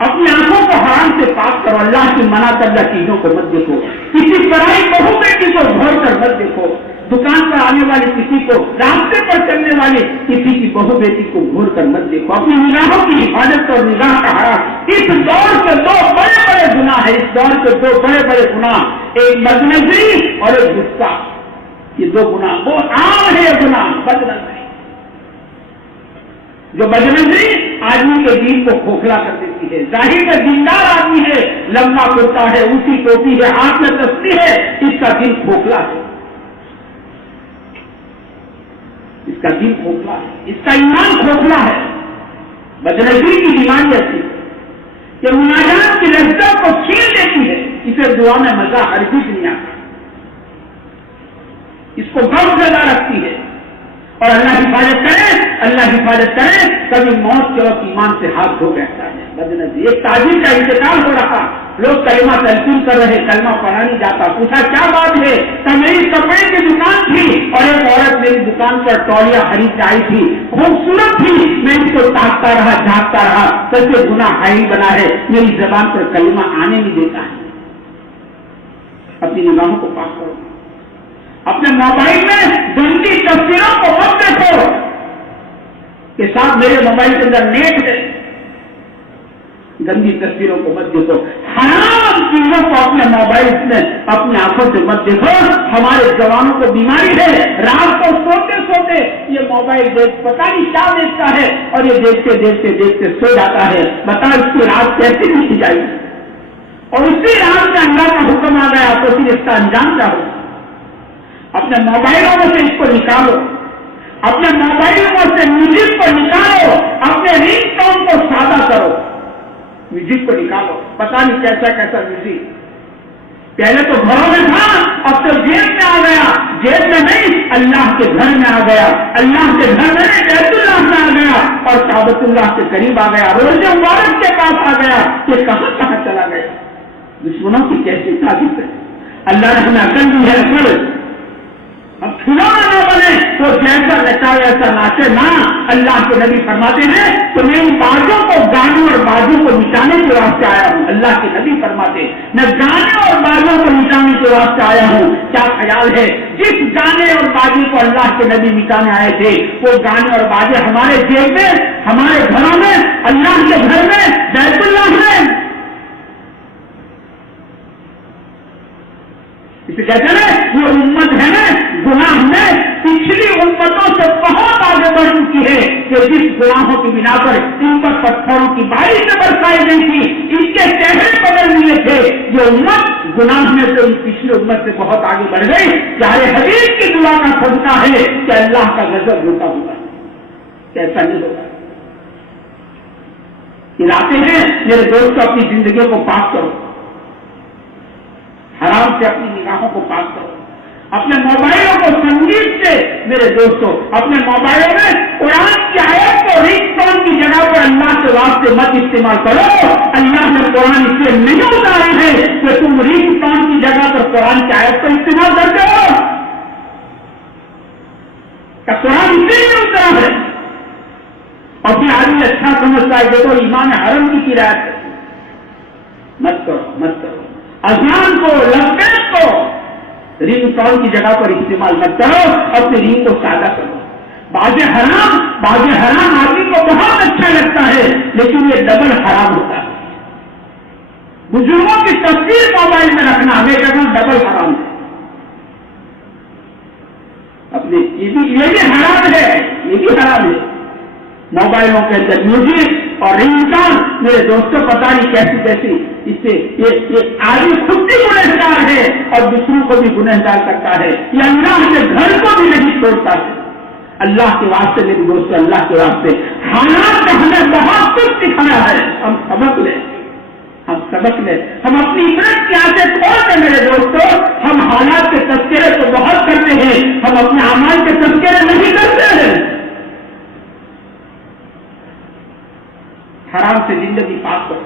اپنی آنکھوں کو حرام سے پاک کرو، اللہ کی منع کردہ چیزوں کو مت دیکھو، کسی پرائی بہو بیٹی کو گھور کر مت دیکھو، دکان پر آنے والی کسی کو، راستے پر چلنے والی کسی کی بہو بیٹی کو گھور کر مت دیکھو، اپنی نگاہوں کی حفاظت اور نگاہ کا حرام۔ اس دور کے دو بڑے بڑے گناہ ہیں، اس دور کے دو بڑے بڑے گناہ، ایک بدنظری اور ایک غصہ، یہ دو گناہ بہت عام ہے۔ گناہ بدنظری، جو بدنظری آدمی کے دین کو کھوکھلا کر دیتی ہے، ظاہر میں دیندار آدمی ہے، لمبا کرتا ہے، اونچی ٹوپی ہے، ہاتھ میں تسبیح ہے، اس کا دل کھوکھلا ہے، اس کا دل کھوکھلا ہے، اس کا ایمان کھوکھلا ہے۔ بدنظری کی بیماری ایسی ہے کہ مناجات کی لذت کو چھین لیتی ہے، اسے دعا میں مزہ ہرگز نہیں آتا، اس کو غم زدہ رکھتی ہے۔ اور اللہ حفاظت کرے، اللہ حفاظت کرے، کبھی موت کے وقت ایمان سے ہاتھ دھو بیٹھتا ہے بدنظری۔ ایک تاجر کا انتقال ہو رہا، لوگ کلمہ تلقین کر رہے، کلمہ پڑھا نہیں جاتا، پوچھا کیا بات ہے؟ کہ میری کپڑے کی دکان تھی اور ایک عورت میری دکان پر تولیہ خرید آئی تھی، خوبصورت تھی، میں اس کو تاکتا رہا، جھانکتا رہا، کیسے گناہ حائل بنا ہے، میری زبان پر کلمہ آنے نہیں دیتا ہے۔ اپنی نگاہوں کو پاک کرو، اپنے موبائل میں گندی تصویروں کو مت دیکھو، کہ ساتھ میرے موبائل کے اندر نیٹ ہے، گندی تصویروں کو مت دیکھو، حرام چیزوں کو اپنے موبائل میں اپنی آنکھوں سے مت دیکھو۔ ہمارے جوانوں کو بیماری ہے، رات کو سوتے سوتے یہ موبائل پتا نہیں کیا دیکھتا ہے، اور یہ دیکھتے دیکھتے دیکھتے سو جاتا ہے، بتا اس کی رات کیسے نہیں جائے گی، اور اسی رات میں اللہ کا حکم آ گیا تو پھر اس کا انجام کیا ہوگا؟ اپنے موبائلوں میں سے اس کو نکالو، اپنے موبائلوں میں سے میوزک کو نکالو، اپنے رنگ ٹون کو سادہ کرو، میوزک کو نکالو، پتہ نہیں کیسا کیسا میوزک، پہلے تو گھروں میں تھا، اب تو جیب میں آ گیا، جیب میں نہیں اللہ کے گھر میں آ گیا، اللہ کے گھر میں نہیں بیت اللہ میں آ گیا، اور کعبۃ اللہ کے قریب آ گیا، روزہ مبارک کے پاس آ گیا، یہ کہاں کہاں چلا گیا؟ دشمنوں کی کیسی سازش ہے؟ اللہ نے ہمیں عقل دی ہے، عقل اب کھلونا نہ بنے تو جیسا نچائے ایسا ناچے نہ۔ اللہ کے نبی فرماتے ہیں تو میں ان بازوں کو، گانے اور بازوں کو مٹانے کے واسطے آیا ہوں۔ اللہ کے نبی فرماتے میں گانے اور بازوں کو مٹانے کے واسطے آیا ہوں۔ کیا خیال ہے جس گانے اور بازی کو اللہ کے نبی مٹانے آئے تھے، وہ گانے اور بازے ہمارے جیب میں، ہمارے گھروں میں، اللہ کے گھر میں، بیت اللہ میں؟ اسے کہتے ہیں یہ امت ہے نا، گناہ میں پچھلی امتوں سے بہت آگے بڑھ چکی ہے، کہ جس گناہوں کی بنا پر ان پر پتھروں کی بارش برسائی گئی تھی، ان کے چہرے بدل دیے تھے، یہ امت گناہ میں سے ان پچھلی امت سے بہت آگے بڑھ گئی۔ چاہے حدیث کی دعا کا صدقہ ہے کہ اللہ کا غضب ہوتا ہوگا، کیسا نہیں ہوگا؟ کہلاتے ہیں میرے دوستوں اپنی زندگیوں کو پاک کرو، حرام سے اپنی نگاہوں کو پاک کرو، اپنے موبائلوں کو سنگیت سے، میرے دوستوں اپنے موبائلوں میں قرآن کی آیت کو رنگ ٹون کی جگہ پر اللہ کے واسطے مت استعمال کرو۔ اللہ نے قرآن اس لیے نہیں اتارا ہے کہ تم رنگ ٹون کی جگہ پر قرآن کی آیت کو استعمال کرتے ہو، کہ قرآن اس لیے نہیں اترا ہے۔ اور پھر آدمی اچھا سمجھتا ہے دیکھو ایمان حرم کی کرایت ہے، مت کرو مت کرو۔ اذان کو، لبیک کو رنگ ٹون کی جگہ پر استعمال مت کرو، اپنے رنگ کو سادہ کرو۔ باز حرام آدمی کو بہت اچھا لگتا ہے، لیکن یہ ڈبل حرام ہوتا ہے۔ بزرگوں کی تصویر موبائل میں رکھنا ہمیں کہنا ڈبل حرام ہے، اپنے یہ بھی حرام ہے، یہ بھی حرام ہے۔ موبائلوں کے اندر میوزک اور رنگ ٹون، میرے دوستوں پتہ نہیں کیسی کیسی، اس سے یہ آدمی خود بھی گنہگار ہے اور دوسروں کو بھی گنہگار کرتا ہے، یہ اللہ کے گھر کو بھی نہیں چھوڑتا ہے۔ اللہ کے واسطے میرے دوستوں، اللہ کے واسطے حالات نے ہمیں بہت کچھ سکھایا ہے، ہم سبق لیں، ہم اپنی عبرت کی آنکھیں کھول کر میرے دوستوں، ہم حالات کے تذکرے تو بہت کرتے ہیں، ہم اپنے اعمال کے تذکرے نہیں کرتے ہیں۔ حرام سے زندگی پاک کرو،